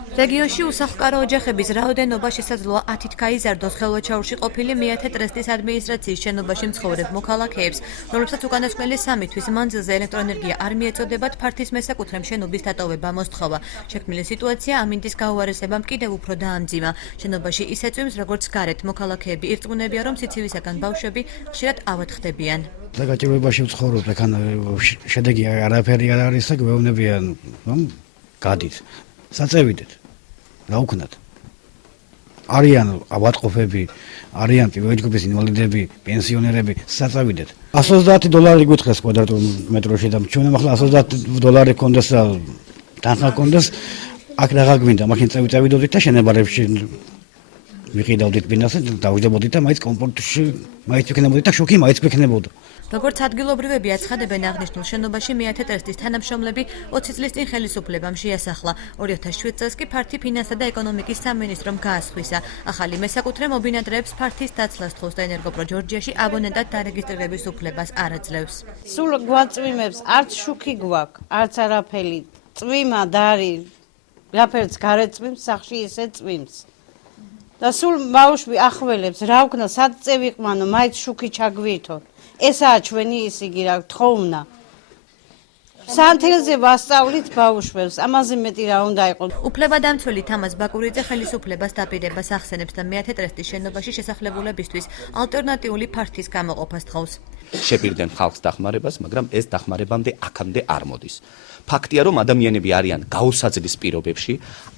რეგიონში უსახლკარო ოჯახების რაოდენობა შესაძლოა 10-ით გაიზარდოს ხელვაჩაურში ყოფილი მეათე ტრესტის ადმინისტრაციის შენობაში მცხოვრებ მოქალაქეებს, რომლებსაც უკანასკნელი 3 თვის მანძილზე ელექტროენერგია არ მიეწოდებათ, ფართის მესაკუთრემ შენობის დატოვება მოსთხოვა. შექმნილი სიტუაცია ამინდის გაუარესებამ კიდევ უფრო დაამძიმა. შენობაში ის ეწვიმს, როგორც გარეთ მოქალაქეები ირწმუნებიან, რომ სიცივისაგან ბავშვები ხშირად ავად ხდებიან. დაგაჭირებაში ვცხოვრობ, ეხლა შედეგი არაფერი არ არის და გვეუბნებიან, რომ გადით. საწევიდეთ. რა ვქნათ? არიან ავადმყოფები, არიან პირველი ჯგუფის ინვალიდები, პენსიონერები, საწევიდეთ. $130 გუთხეს კვადრატულ მეტროში და ჩვენ ახლა $130 გქონდეს და თანხა გქონდეს, აქ რაღა გვინდა, მაშინ წევიდოდით და შენებარებში ვიყიდავდით ბინას და დავждებოდით და მაინც კომფორტში მაინც ვიქნებოდით და შოქი მაინც ვიქნებოდა. როგორც ადგილობრივები აცხადებენ, აღნიშნულ შენობაში მეათე ტრესტის თანამშრომლები 20 წლის წინ ხელისუფლებამ შეასახლა. 2007 წელს კი ფართი ფინანსთა და ეკონომიკის სამინისტრომ გაასხვისა. ახალი მესაკუთრე მობინადრეებს ფართის დაცლას თხოვს და ენერგოპრო ჯორჯიაში აბონენტად დარეგისტრირების უფლებას არ აძლევს. სულ გვაწვიმებს, არც შუქი გვაქვს, არც არაფერი. წვიმა დარი, რაფერც გარეწვიმს, სახში ისე წვიმს. და სულ ბავშვი ახველებს, რა ვქნა, სად წევიყვანო, მაინც შუქი ჩაგვირთო. ესაა ჩვენი ისიგი რა თხოვნა. სანთელზე ვასწავლით ბავშვებს, ამაზე მეტი რა უნდა იყოს. უფლებადამცველი თამაზ ბაკურიძე ხელისუფლებას დაპირებას ახსენებს და მეათე ტრესტის შენობაში შესახლებულებისთვის ალტერნატიული ფართის გამოყოფას თხოვს. შეპირდნენ ხალხს დახმარებას, მაგრამ ეს დახმარებამდე აქამდე არ მოდის. ფაქტია, რომ ადამიანები არიან გაუსაძლის პირობებში,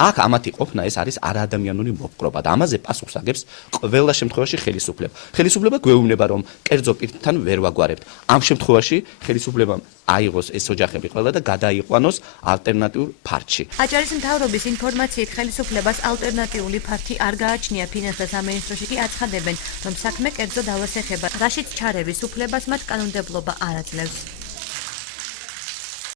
აქ ამათი ყოფნა ეს არის არაადამიანური მოპყრობა და ამაზე პასუხს აგებს ყველა შემთხვევაში ხელისუფლება. ხელისუფლება გვეუბნება, რომ კერძო პირთან ვერ ვაგვარებთ. ამ შემთხვევაში ხელისუფლებამ აიღოს ეს ოჯახები ყველა და გადაიყვანოს ალტერნატიულ ფართში. აჭარის მთავრობის ინფორმაციით ხელისუფლებას ალტერნატიული ფართი არ გააჩნია. ფინანსთა სამინისტროში კი აცხადებენ, რომ საქმე კერძო დავასეხება, რაშიც ჩარევის უფლებას მათ კანონმდებლობა არ აძლევს.